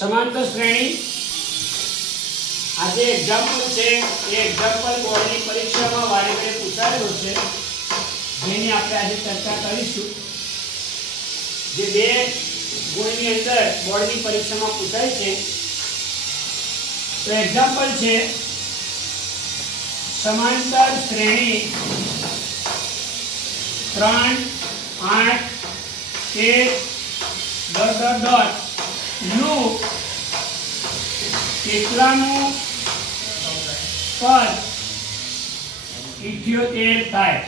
समांतर श्रेणी આજે એક્ઝામ્પલ છે એ એક્ઝામ્પલ બોર્ડની પરીક્ષામાં વારે ઘડીએ પૂછાયેલો છે જેની આપણે આજે ચર્ચા કરીશું જે બે ગુણની અંદર બોર્ડની પરીક્ષામાં પૂછાય છે તો એક્ઝામ્પલ છે समांतर श्रेणी 3 8 1 નું કેટલાનું પદ 78 થાય।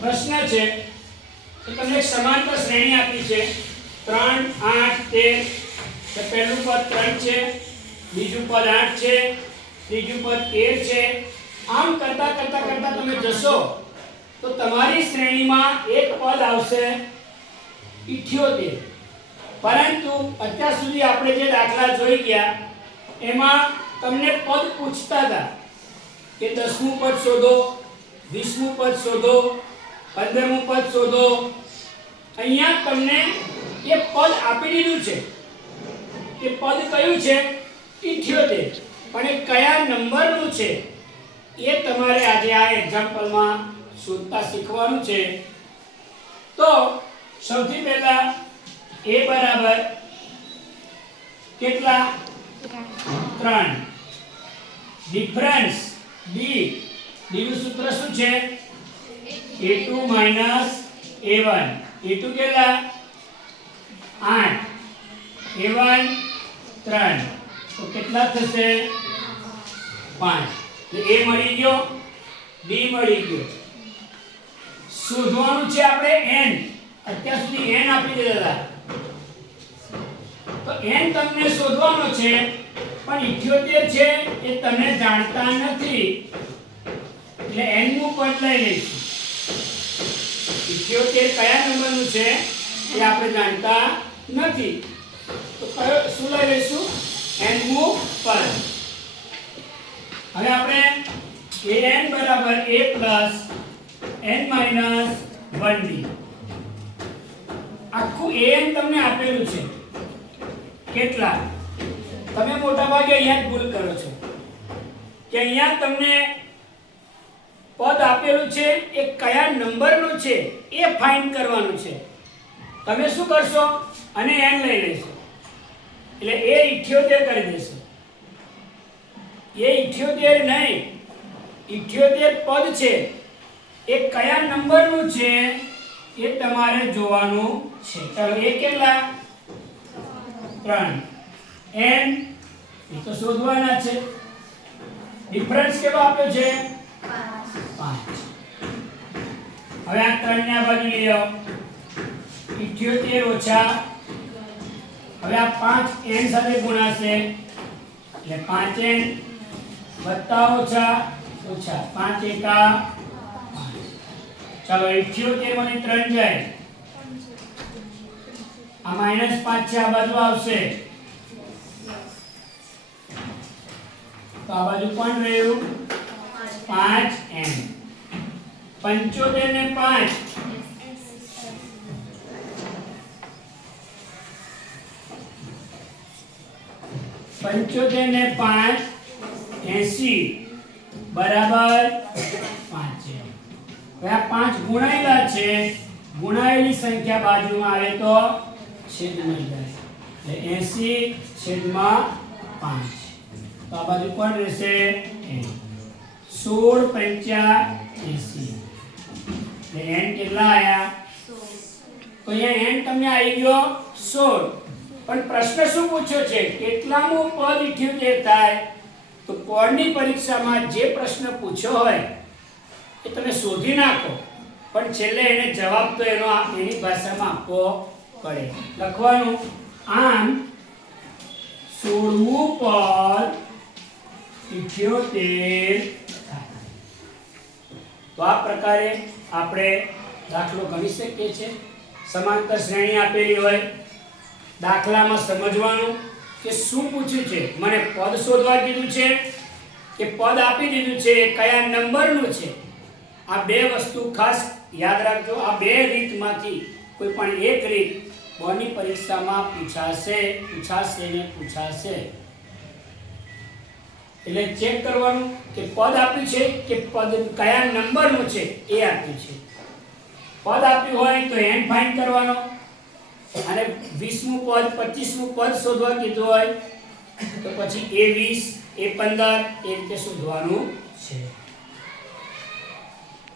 પ્રશ્ન છે કે તમને એક સમાંતર શ્રેણી આપી છે 3 8 13 તો પહેલું પદ 3 છે, બીજું પદ 8 છે, ત્રીજું પદ 13 છે। આમ કરતા કરતા કરતા તમે જશો તો તમારી શ્રેણીમાં એક પદ આવશે 78। પરંતુ અત્યાર સુધી આપણે જે દાખલા જોઈ ગયા એમાં તમને પદ પૂછતા હતા કે 10મું પદ શોધો, 20મું પદ શોધો, 15મું પદ શોધો। અહીંયા તમને એ પદ આપી દીધું છે કે પદ કયું છે 78, પણ એ કયા નંબરનું છે એ તમારે આજે આ એક્ઝામ્પલમાં શોધતા શીખવાનું છે। તો સૌથી પહેલા a બરાબર કેટલા 3 ડિફરન્સ d નું સૂત્ર શું છે a2 a1 a2 કેટલા 8 a1 3 તો કેટલા થશે 5 તો a મળી ગયો d મળી ગયો। શોધવાનું છે આપણે n, અત્યાર સુધી n આપી દીધા તો n તમને શોધવાનો છે પણ 78 છે એ તમે જાણતા નથી એટલે n નું પદ લઈ લઈશું। 78 કયા નંબરનું છે એ આપણે જાણતા નથી તો કયો શું લઈ લઈશું n નું પદ। હવે આપણે an બરાબર a n 1d આખું an તમને આપેલું છે કેટલા તમે મોટા ભાગે અહીંયા જ ભૂલ કરો છો કે અહીંયા તમને પદ આપેલું છે એ કયા નંબરનું છે એ ફાઇન્ડ કરવાનું છે। તમે શું કરશો અને n લઈ લેશો એટલે એ 78 કરી દેશો। એ 78 નહીં 78 પદ છે એ કયા નંબરનું છે એ તમારે જોવાનું છે। ચાલો એ કેટલા 3 n એ તો શોધવાના છે। ડિફરન્સ કેટલો આપ્યો છે 5। હવે આ 3 ને આ બાજુ લઈ આવો 78 ઓછા હવે આ 5 n સાથે ગુણાશે એટલે 5n વત્તા ઓછા ઓછા 5 એકા 5। ચાલો 78 માંથી 3 જાય આ -5 છે આ બાજુ આવશે તો આ બાજુ કોણ રહ્યું 5n 75 ને 5 75 ને 5 80 બરાબર 5 છે। હવે આ 5 ગુણાયેલા છે, ગુણાયેલી સંખ્યા બાજુમાં આવે તો છેદમાં જાય એટલે 80/5 તો આ બાજુ કોણ રહેશે n 16 5 80 એટલે n કેટલા આયા તો અહીંયા n તમને આવી ગયો 16। પણ પ્રશ્ન શું પૂછ્યો છે કેટલામું પદ 78 થાય તો બોર્ડની પરીક્ષામાં જે પ્રશ્ન પૂછ્યો હોય એ તમે શોધી નાખો પણ છેલ્લે એને જવાબ તો એની ભાષામાં આપવો પડે। લખવાનું આમ 16મું પદ 78 થાય। તો આ પ્રકારે આપણે દાખલો ગણી શકીએ છીએ। સમાંતર શ્રેણી આપેલી હોય દાખલામાં સમજવાનું કે શું પૂછ્યું છે, મને પદ શોધવા કીધું છે કે પદ આપી દીધું છે કયા નંબરનું છે। આ બે વસ્તુ ખાસ યાદ રાખજો। આ બે રીતમાંથી કોઈ પણ એક રીત બોર્ડની પરીક્ષામાં પૂછાશે ને પૂછાશે. એટલે ચેક કરવાનું કે પદ આપ્યું છે કે પદ કયા નંબરનું છે એ આપ્યું છે. પદ આપ્યું હોય તો n ફાઇન્ડ કરવાનો અને 20મું પદ 25મું પદ શોધવા કીધું હોય તો પછી a20 a15 એ રીતે શોધવાનું છે.